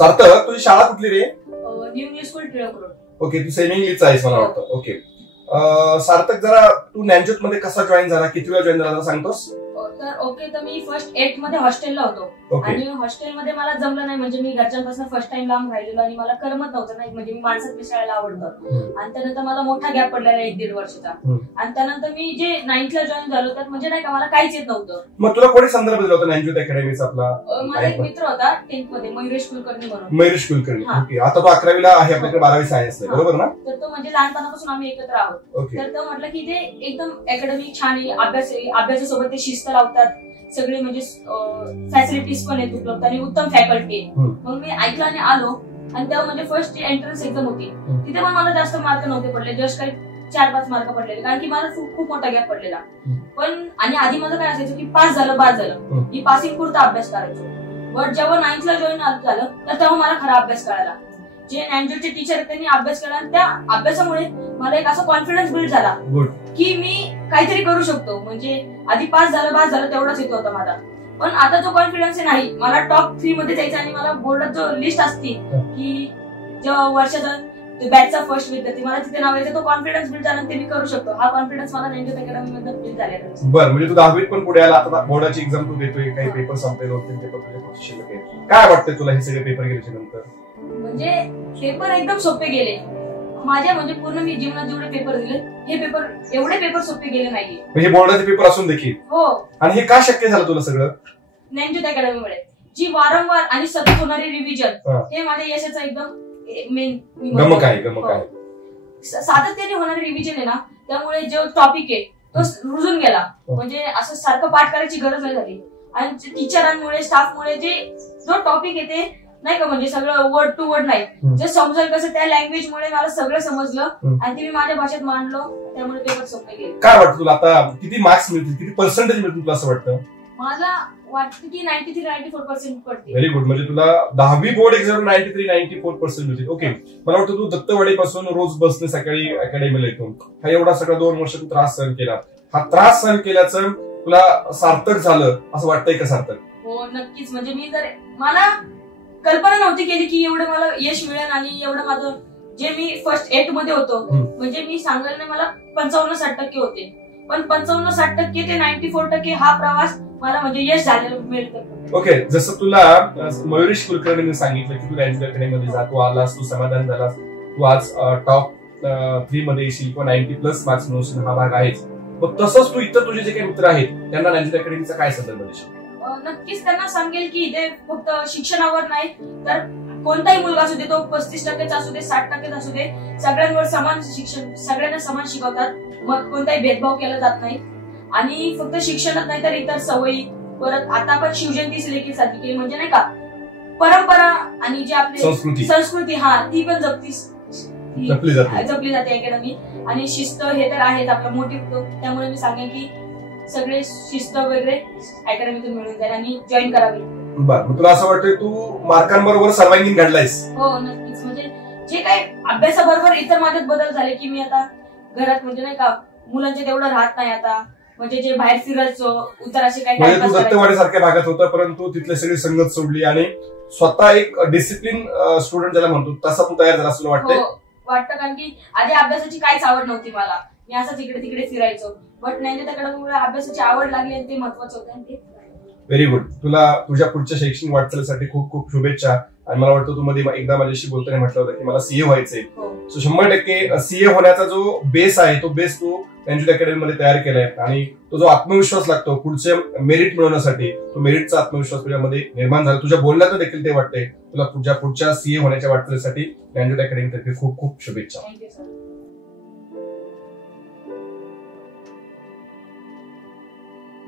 सार्थक, तुझी शाळा कुठली रे? New English school Tilak road. Okay, तू सेमी इंग्लिशचा आहेस मला वाटतं. ओके, सार्थक जरा तू ज्ञानज्योत मध्ये कसा जॉईन झाला, किती वेळा जॉईन झाला सांगतोस? तर मी फर्स्ट 8 मध्ये हॉस्टेलला होतो आणि हॉस्टेलमध्ये मला जमलं नाही, म्हणजे मी घरच्यांपासून फर्स्ट टाइम लांब राहिलेलो आणि मला करमत नव्हतं नाही, म्हणजे मी माणसात मिसळायला आवडतं. आणि त्यानंतर मला मोठा गॅप पडलेला 1-1.5 वर्षाचा. आणि त्यानंतर मी जे 9th ला जॉईन झालो त्यात म्हणजे नाही का मला काहीच येत नव्हतं. मग तुला कोणी संदर्भ दिला होता ज्ञानज्योत अकॅडमीचा? आपला माझा एक मित्र होता 10th मध्ये, मयुरेश कुलकर्णी म्हणून. मयुरेश कुलकर्णी, ओके. आता तो 11वीला आहे, आपल्याकडे 12वी सायन्स आहे, बरोबर ना? तर तो म्हणजे लहानपणापासून आम्ही एकत्र आहोत. तर तो म्हटलं की ते एकदम अकॅडमी छान आहे, अभ्यासासोबत ते शिस्त लावतात, सगळे म्हणजे फॅसिलिटीज पण आहेत उपलब्ध आणि उत्तम फॅकल्टी आहे. मग मी ऐकलं आणि आलो. आणि तेव्हा म्हणजे फर्स्ट जी एंट्रन्स एक्झाम होती तिथे पण मला जास्त मार्क नव्हते पडले, जस्ट काही 4-5 मार्क पडलेले, कारण की मला खूप मोठा गॅप पडलेला. पण आणि आधी माझं काय असायचं की पास झालं मी पासिंग पुरता अभ्यास करायचो. बट जेव्हा 9th ला जॉईन झालं तर तेव्हा मला खरा अभ्यास कळाला. जे ज्ञानज्योतचे टीचर आहेत त्यांनी अभ्यास केला आणि त्या अभ्यासामुळे मला एक असा कॉन्फिडन्स बिल्ड झाला की मी काहीतरी करू शकतो. म्हणजे आधी पास झालं तेवढाच येतो होता माझा, पण आता जो कॉन्फिडन्स नाही, मला टॉप 3 मध्ये जायचं आणि मला बोर्डात जो लिस्ट असते की जेव्हा वर्षाचा बॅचचा फर्स्ट विद्यार्थी मला तिथे नाव यायचं, तो कॉन्फिडन्स बिल्ड झाला ते मी करू शकतो. हा कॉन्फिडन्स मला ज्ञानज्योत अकॅडमी मध्ये बिल्ड झालेला आहे. बरं, म्हणजे तू 10वीत पण पुढे आला, आता बोर्डाची एक्झाम तू देतोय, काही पेपर संपले, 2-3 पेपर तुझे शिल्लक आहे. काय वाटतंय तुला हे सगळे पेपर गेल्याच्या नंतर? म्हणजे पेपर एकदम सोपे गेले माझ्या, म्हणजे पूर्ण मी जीवनात जेवढे पेपर दिले एवढे पेपर सोपे गेले नाहीये. म्हणजे बोर्डाचे पेपर असून देखील? हो. आणि हे का शक्य झालं तुला सगळं? ज्ञानज्योत अकॅडमीमुळे जी वारंवार आणि सतत होणारी रिव्हिजन हे माझ्या यशाचा एकदम मेन गमक आहे. सातत्याने होणारी रिव्हिजन आहे ना, त्यामुळे जो टॉपिक आहे तो रुजून गेला. म्हणजे असं सारखं पाठ करायची गरज नाही झाली. आणि टीचरांमुळे, स्टाफमुळे जो टॉपिक आहे ते नाही का, म्हणजे सगळं वर्ड टू वर्ड नाही, जे समजेल कसं त्या लँग्वेजमुळे मला सगळं समजलं आणि ते मी माझ्या भाषेत मांडलो, त्यामुळे पेपर सोपे गेले. काय वाटतं तुला आता किती मार्क्स मिळतील, किती पर्सेंटेज मिळतील तुला असं वाटतं? मला वाटतं की 93-94% पडतील. Very good. म्हणजे तुला 10वी बोर्ड एक्झाम 93-94% मिळतील. ओके, मला वाटतं तू दत्तवाडीपासून रोज बसने सकाळी अकॅडमीला येतो, हा एवढा सगळा 2 वर्ष तू त्रास सहन केला, हा त्रास सहन केल्याचं तुला सार्थक झालं असं वाटतंय का सार्थक? हो नक्कीच. म्हणजे मी जर मला कल्पना नव्हती केली की एवढं मला यश मिळेल आणि एवढं माझं जे मी फर्स्ट 8 मध्ये होतो, म्हणजे मी सांगायला नाही मला 55-60% होते, पण 55-60% ते 94% हा प्रवास मला म्हणजे यश झालेलं मिळतं. ओके, जसं तुला मयुरेश कुलकर्णीने सांगितलं की तू ज्ञानज्योत अकॅडमीमध्ये जा, तू आलास, तू समाधान झालास, तू आज टॉप 3 मध्ये येशील किंवा 90+ मार्क्स मिळवशील, हा भाग आहेच. मग तसंच तू इतर तुझे जे काही मित्र आहेत त्यांना ज्ञानज्योत अकॅडमीचा काय संदर्भ देशील? नक्कीच त्यांना सांगेल की इथे फक्त शिक्षणावर नाही तर कोणताही मुलगा असू दे, तो 35% असू दे, 60% असू दे, सगळ्यांवर समान शिक्षण, सगळ्यांना समान शिकवतात. मग कोणताही भेदभाव केला जात नाही. आणि फक्त शिक्षणच नाही तर इतर सवयी, परत आता आपण शिवजयंती देखील साजरी केली, म्हणजे नाही का परंपरा आणि जे आपली संस्कृती ती पण जपली जाते अकॅडमी. आणि शिस्त हे तर आहेच आपला मोटिव्ह, त्यामुळे मी सांगेन की सगळे शिस्त वगैरे अकॅडमीतून मिळून जाईल आणि जॉईन करावी. बरं, तुला असं वाटतं तू मार्कांबरोबर सर्वांगीण घडलायस? हो नक्कीच. म्हणजे जे काही अभ्यासाबरोबर इतर माझ्यात बदल झाले की मी आता घरात म्हणजे नाही का मुलांच्या तेवढं राहत नाही आता, म्हणजे जे बाहेर फिरायचो उतर असे काही म्हणजे तू दत्तवाडी सारख्या भागात होता, परंतु तिथली सगळी संगत सोडली आणि स्वतः एक डिसिप्लिन स्टुडंट ज्याला म्हणतो तसा तू तयार झाला असं वाटतंय? वाटतं, कारण की आधी अभ्यासाची काहीच आवड नव्हती मला, मी असंच इकडे तिकडे फिरायचो. बट ज्ञानज्योत अकॅडमीमुळे अभ्यासाची आवड लागली आणि ते महत्वाचं होतं. Very good. तुला तुझ्या पुढच्या शैक्षणिक वाटचालीसाठी खूप खूप शुभेच्छा. आणि मला वाटतं तू मध्ये एकदा माझ्याशी बोलताना म्हटलं होतं की मला सीए व्हायचंय. सो 100% सीए होण्याचा जो बेस आहे तो बेस तू ज्ञानज्योत अकॅडमीमध्ये तयार केलाय. आणि तो जो आत्मविश्वास लागतो पुढचे मेरिट मिळवण्यासाठी, तो मेरिटचा आत्मविश्वास तुझ्यामध्ये निर्माण झाला. तुझ्या बोलण्यात देखील ते वाटतंय. तुला पुढच्या सीए होण्याच्या वाटचालीसाठी ज्ञानज्योत अकॅडमीतर्फे खूप खूप शुभेच्छा.